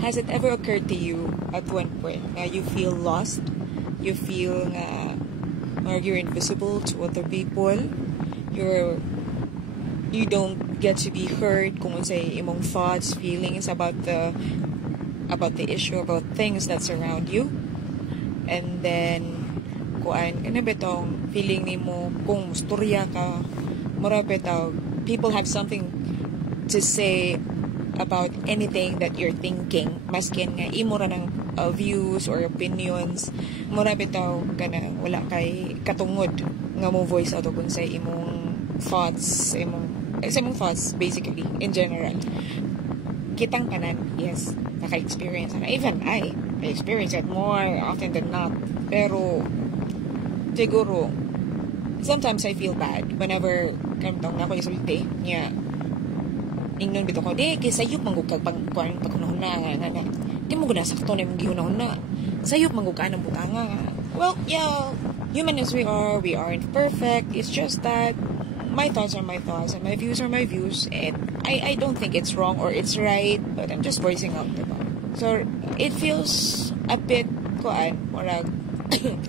has it ever occurred to you at one point you feel lost, you feel you're invisible to other people, you don't get to be heard kung say imong thoughts, feelings about the issue, about things that surround you, and then kuan ano betong feeling nimo kung storya ka mura betaw people have something to say about anything that you're thinking, maskin nga imo ra ng views or opinions, mura bitaw kana wala kay katungod nga mo voice out kung sa imong thoughts, imong thoughts basically in general. Kitang tanan, yes, naka-experience na. Even I experience it more often than not. Pero siguro sometimes I feel bad whenever kamtong na ako isulti niya ingnon bito ko di kay sayop manggug kag pagkunahon na di mo guna sakto na imong gihunahon na sayop manggug ka ng butanga. Well, yeah, human as we aren't perfect. It's just that my thoughts are my thoughts and my views are my views, and I don't think it's wrong or it's right, but I'm just voicing out diba? So it feels a bit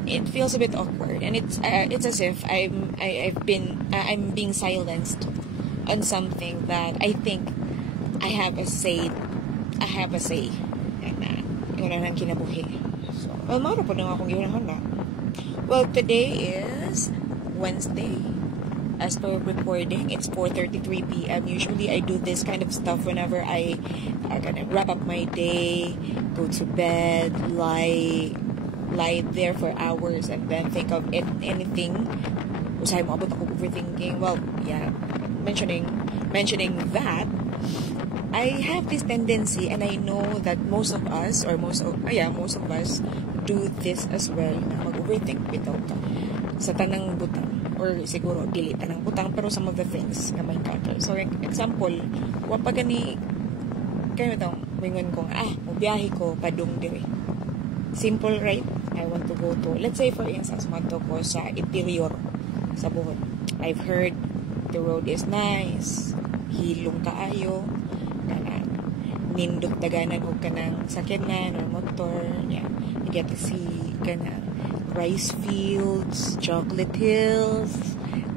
it feels a bit awkward, and it's as if I'm being silenced on something that I think I have a say. Yun ang kinabuhi. So, well, maro po na akong yun na. Well, today is Wednesday. As per recording, it's 4:33 p.m. Usually, I do this kind of stuff whenever I kind of wrap up my day, go to bed, lie there for hours, and then think of anything. Usahay mo abot ako overthinking. Well, yeah, mentioning that, I have this tendency, and I know that most of us do this as well, na mag-overthink without sa tanang butang, or siguro dili tanang butang, pero some of the things na may encounter. So, example, wapag gani kayo itong wingon kong mubiyahe ko padung diri. Simple, right? I want to go to, let's say for instance, madto ko sa interior sa Bohol. I've heard the road is nice, hilong kaayo, nindot daganan o kanang sakyanan or motor. Yeah, you get to see kanang rice fields, chocolate hills,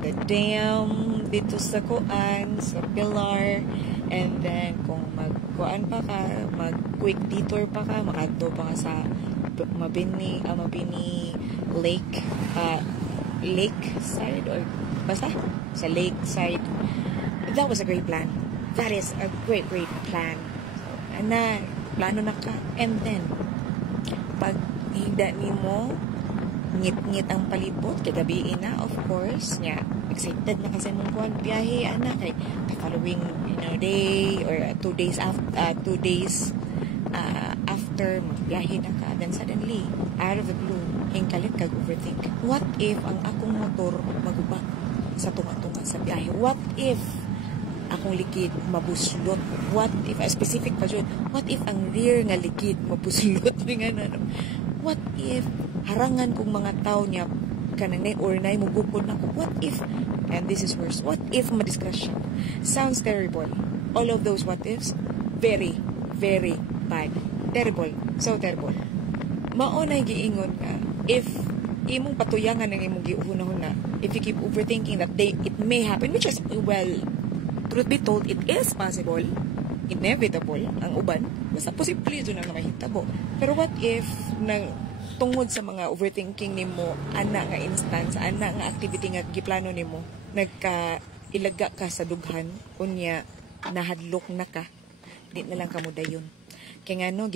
the dam dito sa Kuan, sa Pilar, and then kung mag-kuan pa ka, mag-quick detour pa ka, makadto pa ka sa Mabini lake side, or basta sa lake side. That was a great plan. That is a great plan. Na plano na ka, and then pag higda nimo ngit-ngit ang palibot kagabi na, of course nya excited na kasi mong kuan biyahe ana kay the following day or 2 days after magbiyahe na ka, then suddenly out of the blue hingkalit kag overthink. What if ang akong motor maguba sa tunga-tunga sa biyahe? What if akong likid mabuslot? What if, specific pa dyan, what if ang rear nga likid mabuslot? What if harangan kong mga tao niya kanang or nay mugupon ako? What if, and this is worse, what if madiscussion? Sounds terrible. All of those what ifs, very, very bad. Terrible. So terrible. Maunay giingon ka, if imong patuyangan ng imong giuhuna-huna, if you keep overthinking that it may happen, which is, well, truth be told, it is possible, inevitable, ang uban, basta posible yun na mahitabo. Pero what if, tungod sa mga overthinking nimo, ana nga instance, ana nga activity nga giplano nimo, nagka-ilaga ka sa dughan, unya, nahadlok na ka, di na lang kamo dayon. Kaya nga no,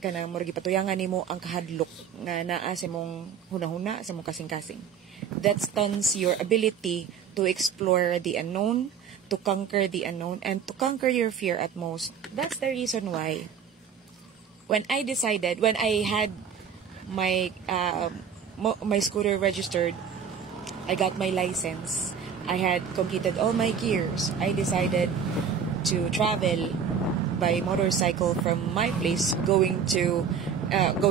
kanang mura gipatuyangan nimo ang kahadlok nga naa sa mong hunahuna, sa mong kasing-kasing. That stunts your ability to explore the unknown, to conquer the unknown, and to conquer your fear at most. That's the reason why when I had my scooter registered, I got my license, I had completed all my gears, I decided to travel by motorcycle from my place going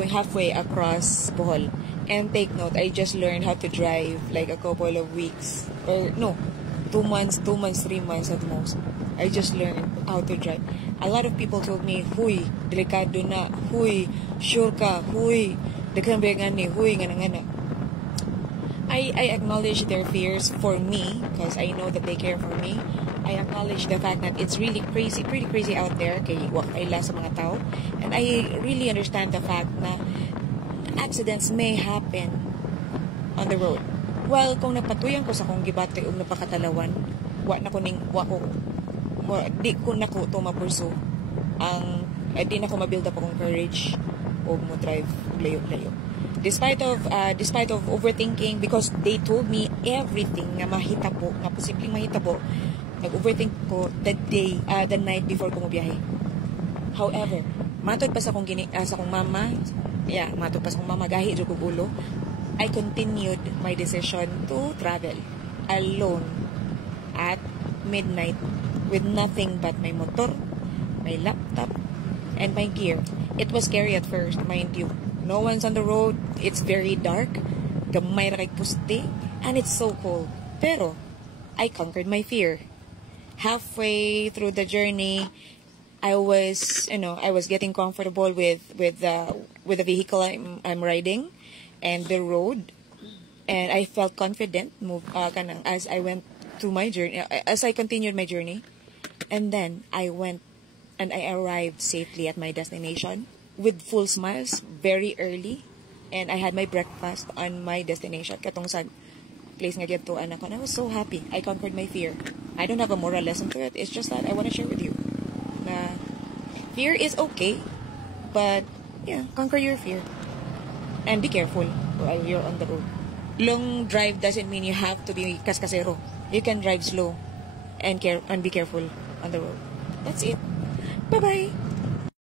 halfway across Bohol. And take note, I just learned how to drive like a couple of weeks, or no, 2 months, 3 months at most. I just learned how to drive. A lot of people told me, huy, delikado na, huy, sure ka, huy, daghang bayan ni, huy, ngana. I acknowledge their fears for me because I know that they care for me. I acknowledge the fact that it's really crazy, pretty crazy out there kay wakaila sa mga tao. And I really understand the fact na accidents may happen on the road. Well, kung napatuyan ko sa kong gibate o napakatalawan, di ko na ko to mapurso di na ko mabuild up akong courage o mo drive layo-layo. Despite of overthinking, because they told me everything nga mahitabo, nga posibleng mahitabo, nag-overthink ko the night before ko mobiyahe. However, matod pa sa kong mama, gahi jud ko ulo, I continued my decision to travel alone at midnight with nothing but my motor, my laptop, and my gear. It was scary at first, mind you. No one's on the road. It's very dark. Gamay ra kay puste. And it's so cold. Pero, I conquered my fear. Halfway through the journey, I was getting comfortable with the vehicle I'm riding and the road. And I felt confident as I went through my journey, as I continued my journey. And then, I went and I arrived safely at my destination with full smiles very early, and I had my breakfast on my destination katong sa place nga gituan ako, and I was so happy. I conquered my fear. I don't have a moral lesson to it. It's just that I want to share with you na fear is okay, but yeah, conquer your fear and be careful while you're on the road. Long drive doesn't mean you have to be kaskasero. You can drive slow and be careful on the road. That's it. Bye bye.